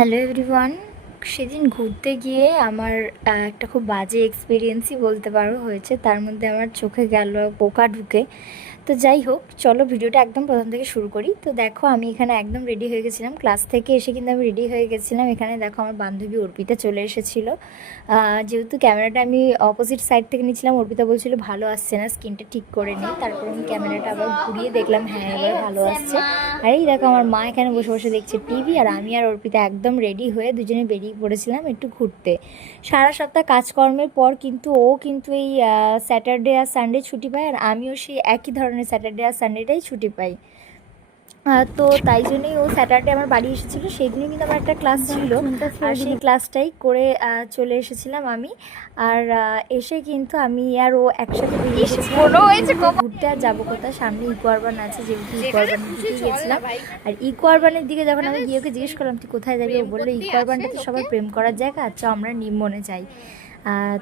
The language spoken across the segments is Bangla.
Hello everyone. সেদিন ঘুরতে গিয়ে আমার একটা খুব বাজে এক্সপিরিয়েন্সই বলতে পারো হয়েছে। তার মধ্যে আমার চোখে গেল পোকা ঢুকে। তো যাই হোক, চলো ভিডিওটা একদম প্রথম থেকে শুরু করি। তো দেখো, আমি এখানে একদম রেডি হয়ে গেছিলাম, ক্লাস থেকে এসে কিন্তু আমি রেডি হয়ে গেছিলাম। এখানে দেখো আমার বান্ধবী অর্পিতা চলে এসেছিলো। যেহেতু ক্যামেরাটা আমি অপোজিট সাইড থেকে নিয়েছিলাম, অর্পিতা বলছিল ভালো আসছে না, স্ক্রিনটা ঠিক করে নিই। তারপর আমি ক্যামেরাটা আবার ঘুরিয়ে দেখলাম, হ্যাঁ এবার ভালো আসছে। আর এই দেখো আমার মা এখানে বসে বসে দেখছে টিভি, আর আমি আর অর্পিতা একদম রেডি হয়ে দুজনে বেরিয়ে পড়েছিলাম একটু ঘুরতে। সারা সপ্তাহ কাজকর্মের পর কিন্তু ও কিন্তু এই স্যাটারডে আর সানডে ছুটি পায়, আর আমিও সেই একই ধরনের স্যাটারডে আর সানডেটাই ছুটি পাই। তো তাই জন্যই ও স্যাটারডে আমার বাড়ি এসেছিলো। সেই দিনই কিন্তু আমার একটা ক্লাস ছিল, আর সেই ক্লাসটাই করে চলে এসেছিলাম আমি। আর এসে কিন্তু আমি আর ও একসাথে বেরিয়ে এসেছিলাম ঘুরতে। আর যাবো কোথায়, সামনে ইকো আরবান আছে, যেহেতু ইকো আরবানের দিকে গিয়েছিলাম। আর ইকো আরবানের দিকে যখন আমি গিয়ে ওকে জিজ্ঞেস করলাম তুই কোথায় যাবি, ও বললো ইকো আরবানটাতে সবার প্রেম করার জায়গা, আচ্ছা আমরা নিম্মনে যাই।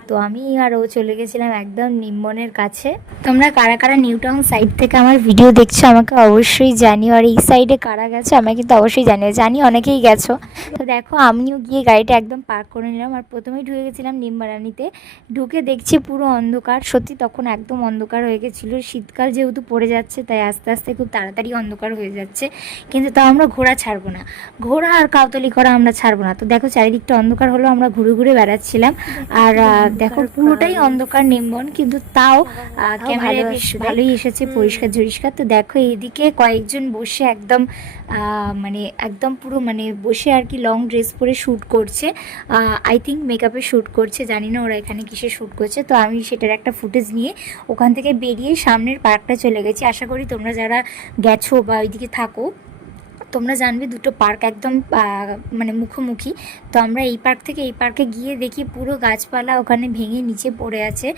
তো আমি আর ও চলে গেছিলাম একদম নিম্মনের কাছে। তোমরা কারা কারা নিউ টাউন সাইড থেকে আমার ভিডিও দেখছো আমাকে অবশ্যই জানিও, আর এই সাইডে কারা গেছো আমাকে কিন্তু অবশ্যই জানিও। জানি অনেকেই গেছো। তো দেখো, আমিও গিয়ে গাড়িটা একদম পার্ক করে নিলাম, আর প্রথমেই ঢুকে গেছিলাম নিমবাড়ানিতে। ঢুকে দেখছি পুরো অন্ধকার, সত্যি তখন একদম অন্ধকার হয়ে গেছিলো। শীতকাল যেহেতু পড়ে যাচ্ছে, তাই আস্তে আস্তে খুব তাড়াতাড়ি অন্ধকার হয়ে যাচ্ছে। কিন্তু তাও আমরা ঘোরা ছাড়বো না, ঘোরা আর কাউতলি করা আমরা ছাড়বো না। তো দেখো চারিদিকটা অন্ধকার হলো, আমরা ঘুরে ঘুরে বেড়াচ্ছিলাম। আর দেখো পুরোটাই অন্ধকার নিম্বন, কিন্তু তাও ক্যামেরায় বেশ ভালোই এসেছে, পরিষ্কার ঝরিষ্কার। তো দেখো এইদিকে কয়েকজন বসে একদম মানে একদম পুরো মানে বসে আর কি লং ড্রেস পরে শ্যুট করছে। আই থিঙ্ক মেকআপে শ্যুট করছে, জানি না ওরা এখানে কিসে শ্যুট করছে। তো আমি সেটার একটা ফুটেজ নিয়ে ওখান থেকে বেরিয়ে সামনের পার্কটা চলে গেছি। আশা করি তোমরা যারা গেছো বা ওইদিকে থাকো তোমরা জানবে দুটো পার্ক একদম মানে মুখোমুখি। তো আমরা এই পার্ক থেকে এই পার্কে গিয়ে দেখি পুরো গাছপালা ওখানে ভেঙে নিচে পড়ে আছে।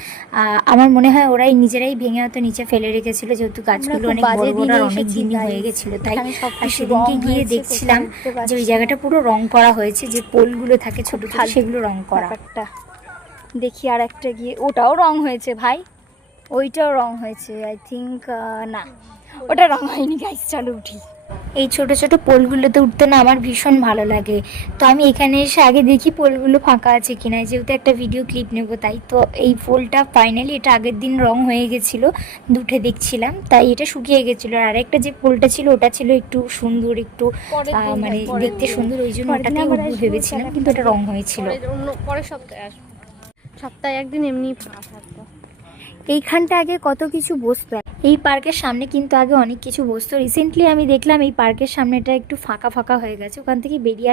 আমার মনে হয় ওরাই নিজেরাই ভেঙে হয়তো নিচে ফেলে রেখেছিল, যেহেতু গাছগুলো অনেক বড় বড় আর অনেক দিনই হয়ে গেছিলো তাই। আর সেদিনকে গিয়ে দেখছিলাম যে ওই জায়গাটা পুরো রং করা হয়েছে, যে পোলগুলো থাকে ছোটো ছোটো সেগুলো রং করা। একটা দেখি আর একটা গিয়ে ওটাও রং হয়েছে ভাই, ওইটাও রং হয়েছে আই থিঙ্ক। না, ওটা রং হয়নি। গাইস চলো উঠি। এই ছোট ছোট পোলগুলোতে উঠতে না আমার ভীষণ ভালো লাগে। তো আমি এখানে এসে আগে দেখি পোলগুলো ফাঁকা আছে কিনা, যেহেতু একটা ভিডিও ক্লিপ নেবো তাই। তো এই পোলটা ফাইনালি, এটা আগের দিন রং হয়ে গেছিলো, দুঠে দেখছিলাম তাই এটা শুকিয়ে গেছিলো। আর আরেকটা যে পোলটা ছিল ওটা ছিল একটু সুন্দর, একটু মানে দেখতে সুন্দর, ওই জন্য ওটাতেই উঠবো ভেবেছিলাম, কিন্তু ওটা রং হয়েছিল। পরের সপ্তাহে আসবো, সপ্তাহে একদিন এমনি ফাঁকা থাকবো। এইখানটা আগে কত কিছু বসতো, এই পার্কের সামনে কিন্তু আগে অনেক কিছু বসতো। রিসেন্টলি আমি দেখলাম এই পার্কের সামনেটা একটু ফাঁকা ফাঁকা হয়ে গেছে। ওখান থেকে বেরিয়ে